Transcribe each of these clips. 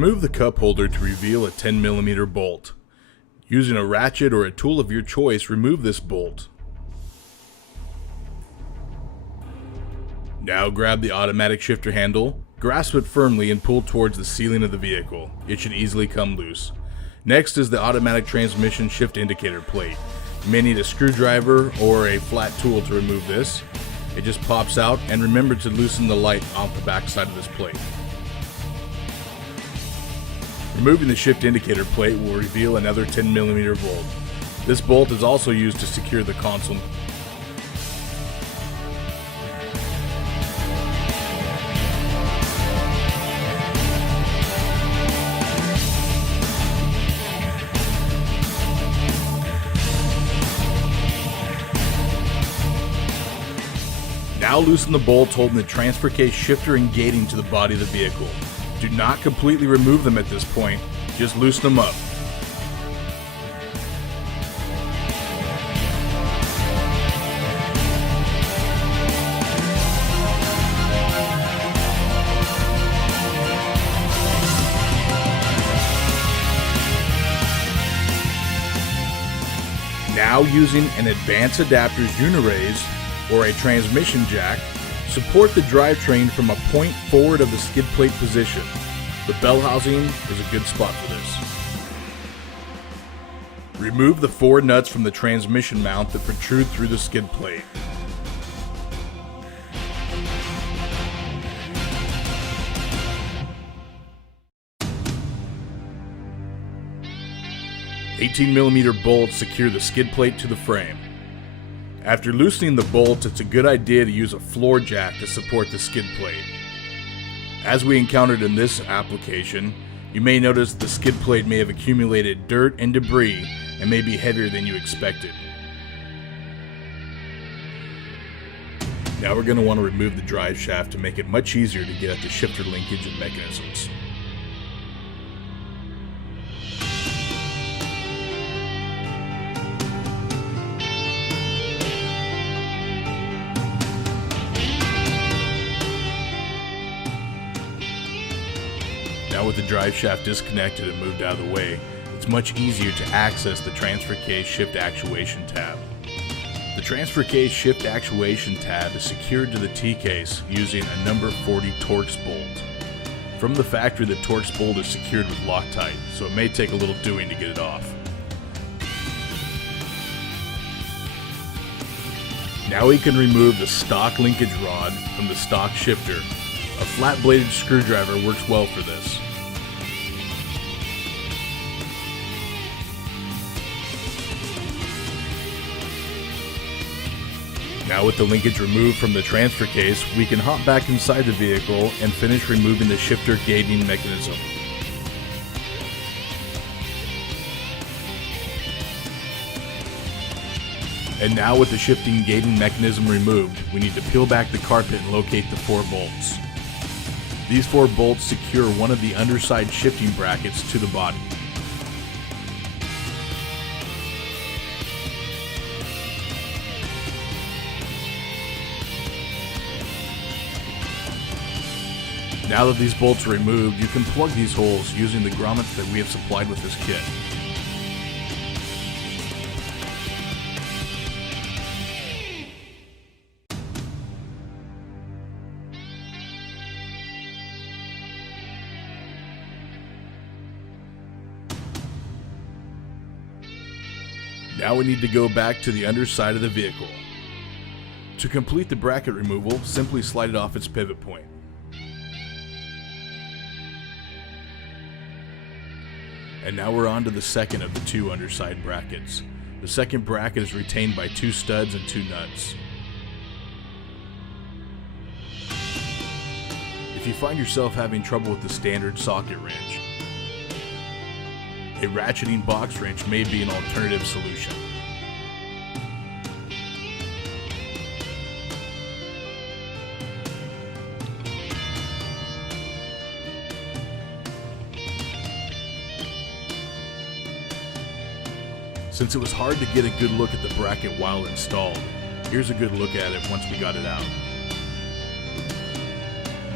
Remove the cup holder to reveal a 10mm bolt. Using a ratchet or a tool of your choice, remove this bolt. Now grab the automatic shifter handle, grasp it firmly and pull towards the ceiling of the vehicle. It should easily come loose. Next is the automatic transmission shift indicator plate. You may need a screwdriver or a flat tool to remove this. It just pops out, and remember to loosen the light off the back side of this plate. Removing the shift indicator plate will reveal another 10mm bolt. This bolt is also used to secure the console. Now loosen the bolts holding the transfer case shifter and gating to the body of the vehicle. Do not completely remove them at this point, just loosen them up. Now using an advanced adapter's Unirays or a transmission jack, support the drivetrain from a point forward of the skid plate position. The bell housing is a good spot for this. Remove the 4 nuts from the transmission mount that protrude through the skid plate. $18mm bolts secure the skid plate to the frame. After loosening the bolts, it's a good idea to use a floor jack to support the skid plate. As we encountered in this application, you may notice the skid plate may have accumulated dirt and debris and may be heavier than you expected. Now we're going to want to remove the drive shaft to make it much easier to get at the shifter linkage and mechanisms. Now with the drive shaft disconnected and moved out of the way, it's much easier to access the transfer case shift actuation tab. The transfer case shift actuation tab is secured to the T-case using a number 40 Torx bolt. From the factory, the Torx bolt is secured with Loctite, so it may take a little doing to get it off. Now we can remove the stock linkage rod from the stock shifter. A flat-bladed screwdriver works well for this. Now with the linkage removed from the transfer case, we can hop back inside the vehicle and finish removing the shifter gating mechanism. And now with the shifting gating mechanism removed, we need to peel back the carpet and locate the 4 bolts. These 4 bolts secure one of the underside shifting brackets to the body. Now that these bolts are removed, you can plug these holes using the grommets that we have supplied with this kit. Now we need to go back to the underside of the vehicle. To complete the bracket removal, simply slide it off its pivot point. And now we're on to the second of the 2 underside brackets. The second bracket is retained by 2 studs and 2 nuts. If you find yourself having trouble with the standard socket wrench, a ratcheting box wrench may be an alternative solution. Since it was hard to get a good look at the bracket while installed, here's a good look at it once we got it out.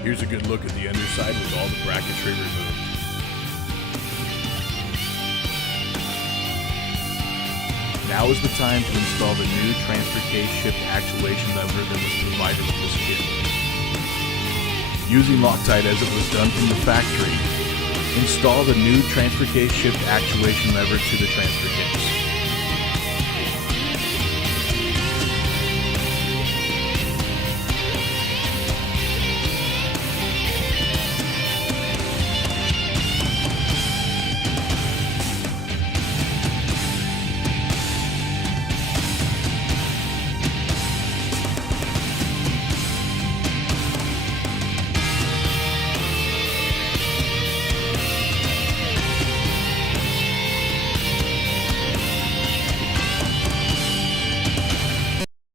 Here's a good look at the underside with all the bracketry removed. Now is the time to install the new transfer case shift actuation lever that was provided with this kit. Using Loctite as it was done from the factory, install the new transfer case shift actuation lever to the transfer case.